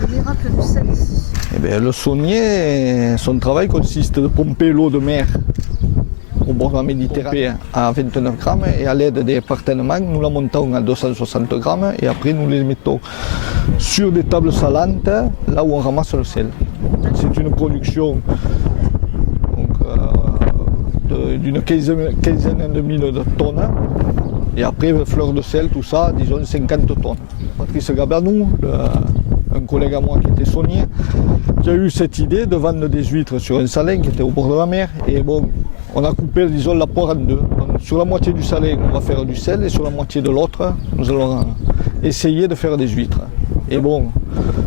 le miracle du sel ici? Eh bien, le saunier, son travail consiste de pomper l'eau de mer au bord de la Méditerranée à 29 grammes et à l'aide des partennements, nous la montons à 260 grammes et après nous les mettons sur des tables salantes là où on ramasse le sel. C'est une production d'une quinzaine de mille de tonnes et après fleurs de sel, tout ça, disons 50 tonnes. Patrice Gabanou, un collègue à moi qui était saunier, qui a eu cette idée de vendre des huîtres sur un salin qui était au bord de la mer. Et bon, on a coupé, disons, la poire en deux. Donc, sur la moitié du salin, on va faire du sel et sur la moitié de l'autre, nous allons essayer de faire des huîtres. Et bon,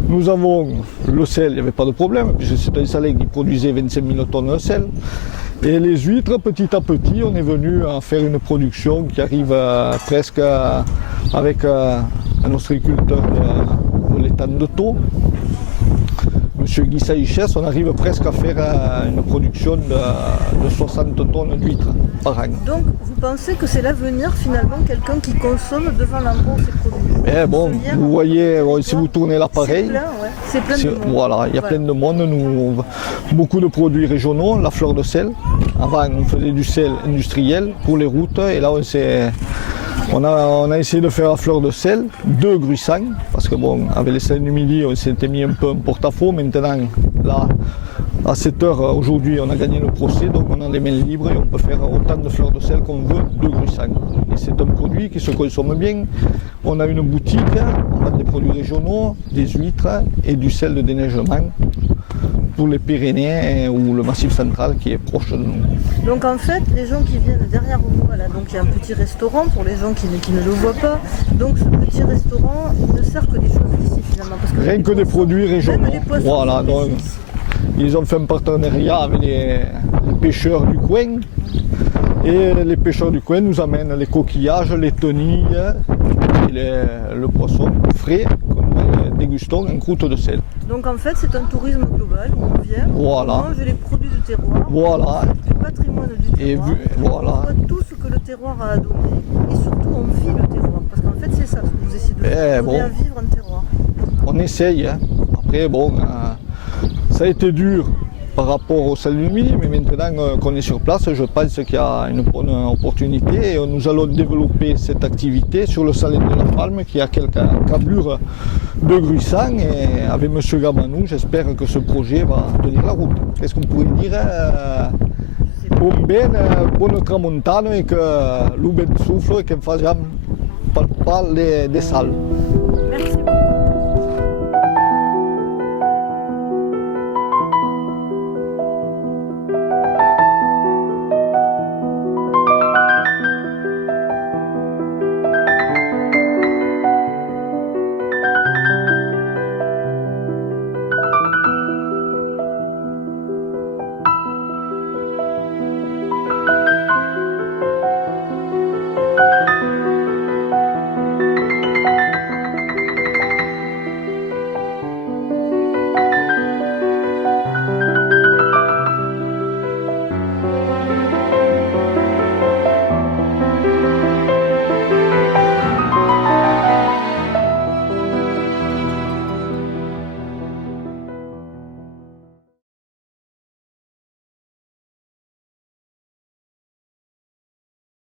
nous avons le sel, il n'y avait pas de problème, puisque c'est un salin qui produisait 25 000 tonnes de sel. Et les huîtres, petit à petit, on est venu à faire une production qui arrive presque avec un ostréiculteur de l'étang de Thau, M. Guy Saïchès, on arrive presque à faire une production de 60 tonnes d'huîtres par an. Donc vous pensez que c'est l'avenir finalement, quelqu'un qui consomme devant l'endroit où c'est produit? Eh bon, vous voyez, si vous tournez l'appareil, c'est plein de monde. Voilà, il y a plein de monde, beaucoup de produits régionaux, la fleur de sel. Avant on faisait du sel industriel pour les routes et là on a essayé de faire la fleur de sel de Gruissant, parce que bon, avec les sels du midi, on s'était mis un peu en porte-à-faux. Maintenant, là, à 7 heures, aujourd'hui, on a gagné le procès, donc on a les mains libres et on peut faire autant de fleurs de sel qu'on veut de Gruissant. Et c'est un produit qui se consomme bien. On a une boutique, on vend des produits régionaux, des huîtres et du sel de déneigement pour les Pyrénées ou le Massif central qui est proche de nous. Donc en fait, les gens qui viennent derrière moi, là, donc il y a un petit restaurant pour les gens qui ne le voient pas. Donc ce petit restaurant, il ne sert que des choses d'ici finalement. Parce que rien que des produits régionaux. Voilà, donc ils ont fait un partenariat avec les pêcheurs du coin. Et les pêcheurs du coin nous amènent les coquillages, les tenilles et le poisson frais que nous dégustons en croûte de sel. Donc en fait c'est un tourisme global où on vient, voilà. On mange les produits du terroir, voilà. du patrimoine du terroir, et voilà. on voit tout ce que le terroir a à donner et surtout on vit le terroir. Parce qu'en fait c'est ça ce que vous essayez de faire, on vient vivre un terroir. On essaye, hein. Après bon, ça a été dur par rapport au sel du midi, mais maintenant qu'on est sur place, je pense qu'il y a une bonne opportunité et nous allons développer cette activité sur le salin de la Palme qui a quelques câblures de Gruissant et avec M. Gabanou, j'espère que ce projet va tenir la route. Qu'est-ce qu'on pourrait dire bonne tramontane et que l'eau souffle et qu'on ne fasse jamais pas des salles. Merci beaucoup.